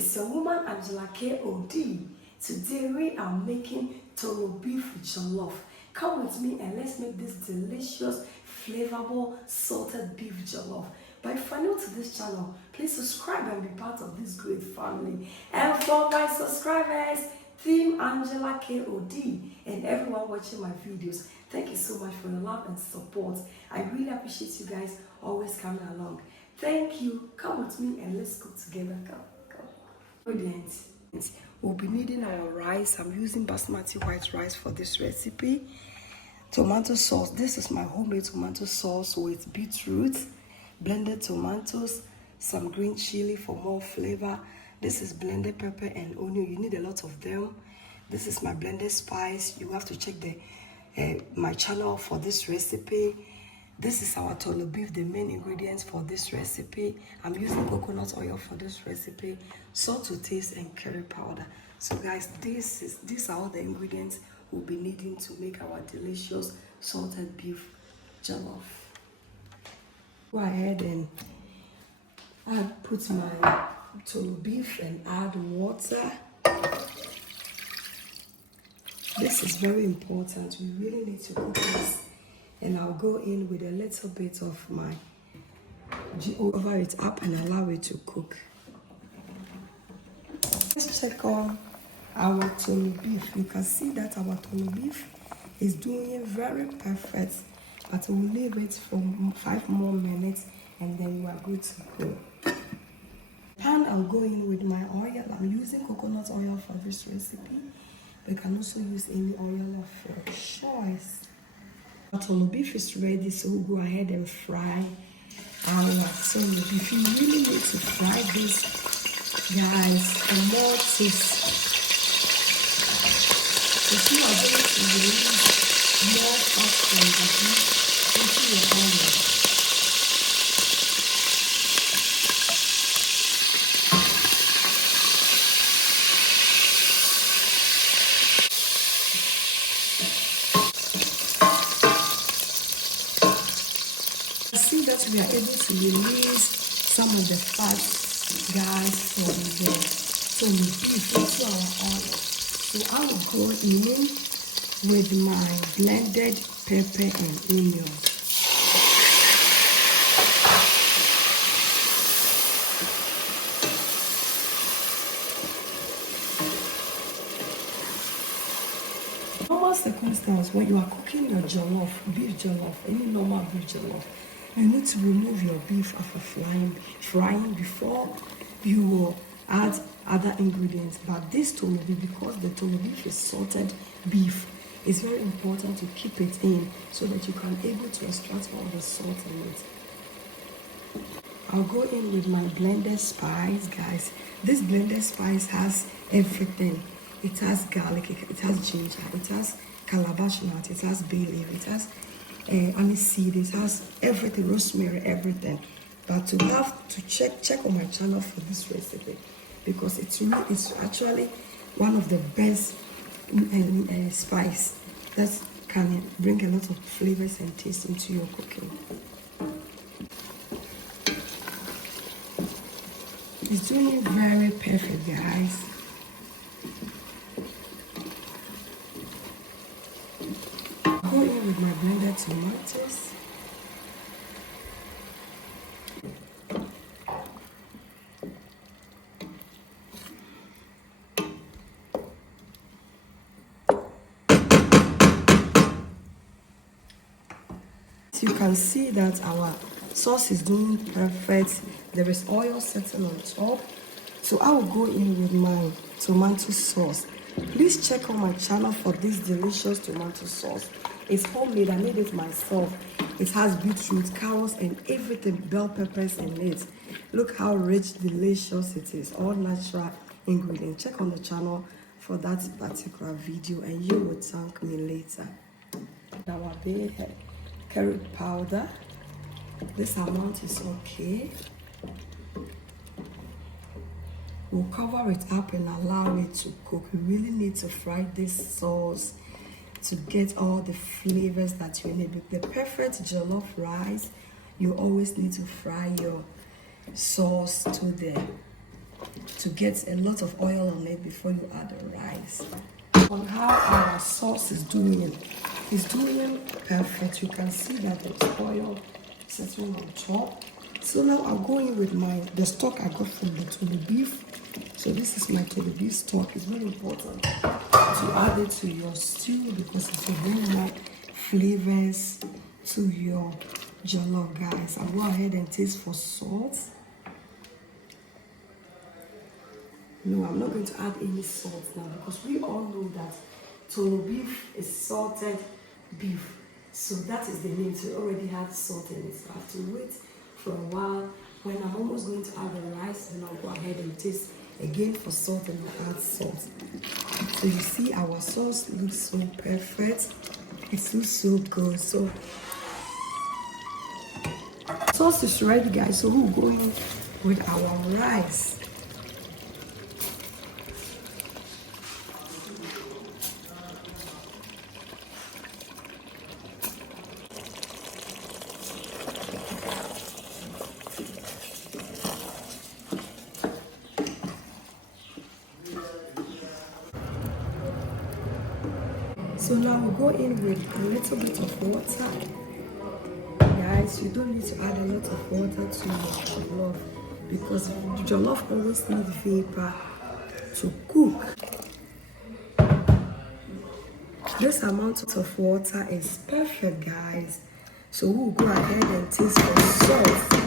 It's your woman Angela KOD. Today we are making Tooloo beef jollof. Come with me and let's make this delicious, flavorful, salted beef jollof. But if you're new to this channel, please subscribe and be part of this great family. And for my subscribers, Team Angela KOD and everyone watching my videos, thank you so much for your love and support. I really appreciate you guys always coming along. Thank you. Come with me and let's cook together. Come. Ingredients. We'll be needing our rice. I'm using basmati white rice for this recipe. Tomato sauce. This is my homemade tomato sauce with beetroot, blended tomatoes, some green chili for more flavor. This is blended pepper and onion. You need a lot of them. This is my blended spice. You have to check my channel for this recipe. This is our Tooloo beef, the main ingredients for this recipe. I'm using coconut oil for this recipe, salt to taste, and curry powder. So guys, these are all the ingredients we'll be needing to make our delicious salted beef jollof. Go ahead and put my Tooloo beef and add water. This is very important. We really need to cook this. And I'll go in with a little bit of my over it up and allow it to cook. Let's check on our Tooloo beef. You can see that our Tooloo beef is doing very perfect, but we'll leave it for 5 more minutes and then we are good to go. Pan, I'm going with my oil. I'm using coconut oil for this recipe, but you can also use any oil of your choice. Our Tooloo beef is ready, so we'll go ahead and fry our Tooloo beef. You really need to fry this, guys, for more taste. So you are going to release more fat from the beef into your oil. See that we are able to release some of the fat, guys, from the Tooloo beef into our oil. So I will go in with my blended pepper and onion. Normal circumstance, when you are cooking your jollof, beef jollof, any normal beef jollof, you need to remove your beef after frying before you will add other ingredients. But this Tooloo beef, because the Tooloo beef is salted beef, it's very important to keep it in so that you can able to extract all the salt in it. I'll go in with my blended spice, guys. This blended spice has everything. It has garlic, it has ginger, it has calabash nut, it has bay leaf, it has aniseed, it has everything, rosemary, everything. But to have to check on my channel for this recipe, because it's actually one of the best spice that can bring a lot of flavors and taste into your cooking. It's doing very perfect, guys. Go in with my blended tomatoes. So you can see that our sauce is doing perfect. There is oil setting on top. So I will go in with my tomato sauce. Please check on my channel for this delicious tomato sauce. It's homemade. I made it myself. It has beetroot, carrots, and everything, bell peppers in it. Look how rich, delicious it is. All natural ingredients. Check on the channel for that particular video and you will thank me later. Our bay curry powder. This amount is okay. We'll cover it up and allow it to cook. We really need to fry this sauce to get all the flavors that you need. With the perfect jollof rice, you always need to fry your sauce to the to get a lot of oil on it before you add the rice. On how our sauce is doing, it's doing perfect. You can see that there's oil sitting on top. So now I'll go in with the stock I got from the Tooloo beef. So this is my Tooloo beef stock. It's very important to add it to your stew because it will bring more flavors to your jollof, guys. I'll go ahead and taste for salt. No, I'm not going to add any salt now because we all know that Tooloo beef is salted beef. So that is the name. So it already has salt in it. So I have to wait for a while. When I'm almost going to add the rice, then I'll go ahead and taste again for salt and I'll add salt. So you see our sauce looks so perfect. It looks so good. So sauce is ready, guys. So we'll go in with our rice. So now we'll go in with a little bit of water. Guys, you don't need to add a lot of water to your jollof because the jollof always needs vapor to cook. This amount of water is perfect, guys. So we'll go ahead and taste for salt.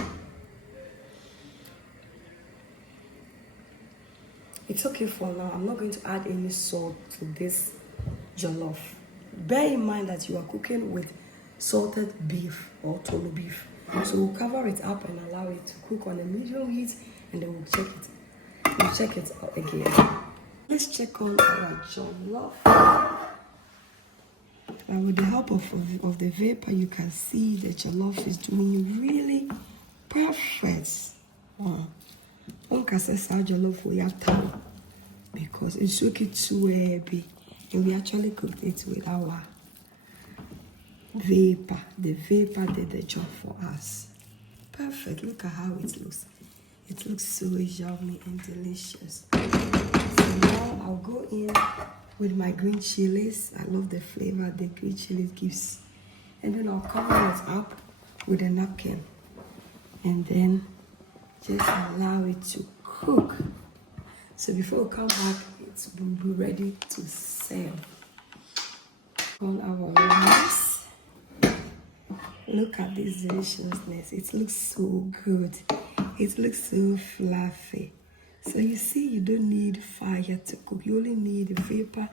It's okay for now. I'm not going to add any salt to this jollof. Bear in mind that you are cooking with salted beef or Tooloo beef. So we'll cover it up and allow it to cook on a medium heat and then we'll check it. We'll check it out again. Let's check on our jollof. And with the help of the vapor, you can see the jollof is doing really perfect. Wow. Because it shook it too heavy. And we actually cooked it with our vapor. The vapor did the job for us. Perfect. Look at how it looks. It looks so yummy and delicious. So now I'll go in with my green chilies. I love the flavor the green chilies gives. And then I'll cover it up with a napkin. And then just allow it to cook. So before we come back, it will be ready to serve. On our rice. Look at this deliciousness. It looks so good. It looks so fluffy. So you see, you don't need fire to cook. You only need vapor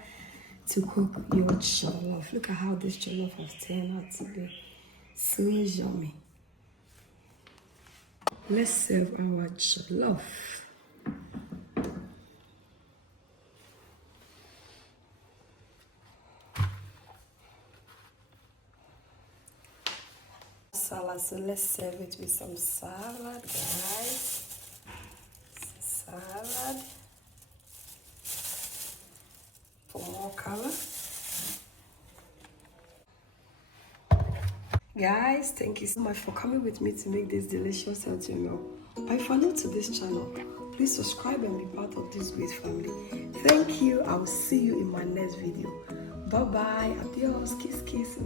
to cook your jollof. Look at how this jollof has turned out to be. So yummy. Let's serve our jollof. Salad, so let's serve it with some salad, guys. Salad for more color. Guys, thank you so much for coming with me to make this delicious healthy meal. But if you're new to this channel, please subscribe and be part of this great family. Thank you. I'll see you in my next video. Bye bye. Adios. Kiss, kiss.